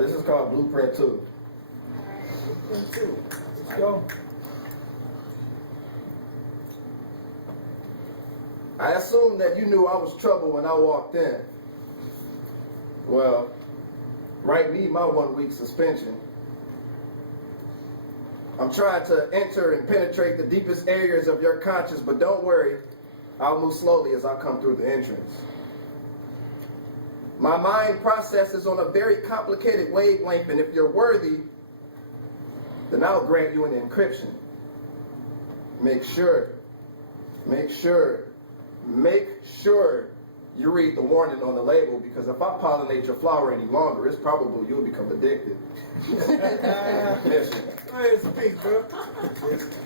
This is called Blueprint 2. Blueprint 2. Let's go. I assumed that you knew I was trouble when I walked in. Well, write me my 1 week suspension. I'm trying to enter and penetrate the deepest areas of your conscience, but don't worry, I'll move slowly as I come through the entrance. My mind processes on a very complicated wavelength, and if you're worthy, then I'll grant you an encryption. Make sure you read the warning on the label, because if I pollinate your flower any longer, it's probable you'll become addicted. Listen.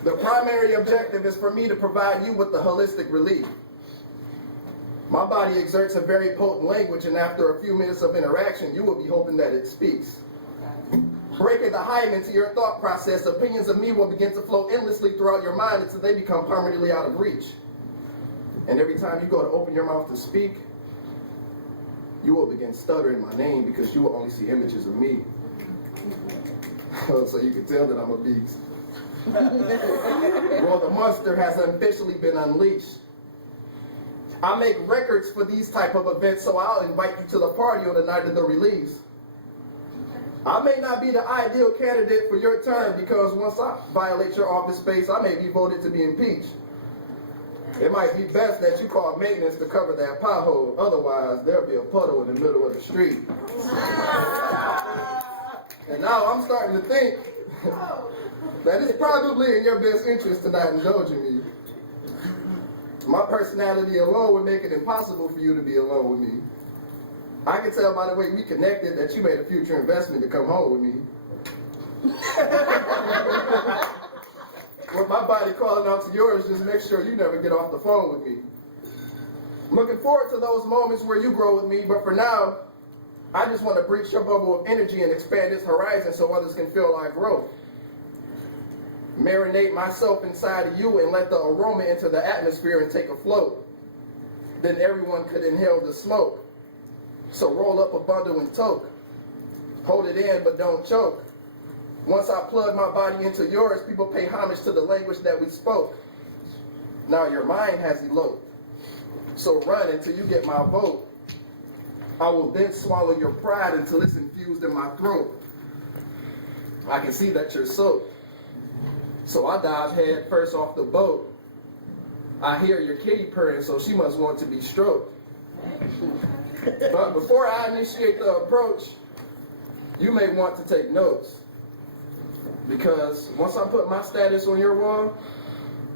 The primary objective is for me to provide you with the holistic relief. My body exerts a very potent language, and after a few minutes of interaction, you will be hoping that it speaks. Breaking the hymen to your thought process, opinions of me will begin to flow endlessly throughout your mind until they become permanently out of reach. And every time you go to open your mouth to speak, you will begin stuttering my name because you will only see images of me. So you can tell that I'm a beast. Well, the monster has officially been unleashed. I make records for these type of events, so I'll invite you to the party on the night of the release. I may not be the ideal candidate for your term because once I violate your office space, I may be voted to be impeached. It might be best that you call maintenance to cover that pothole. Otherwise, there'll be a puddle in the middle of the street. And now I'm starting to think that it's probably in your best interest to not indulge in me. My personality alone would make it impossible for you to be alone with me. I can tell by the way we connected that you made a future investment to come home with me. With my body calling out to yours, just make sure you never get off the phone with me. I'm looking forward to those moments where you grow with me, but for now, I just want to breach your bubble of energy and expand its horizon so others can feel our growth. Marinate myself inside of you and let the aroma enter the atmosphere and take a float. Then everyone could inhale the smoke. So roll up a bundle and toke. Hold it in, but don't choke. Once I plug my body into yours, people pay homage to the language that we spoke. Now your mind has eloped. So run until you get my vote. I will then swallow your pride until it's infused in my throat. I can see that you're soaked. So I dive head first off the boat. I hear your kitty purring, so she must want to be stroked. But before I initiate the approach, you may want to take notes. Because once I put my status on your wall,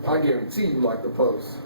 I guarantee you like the post.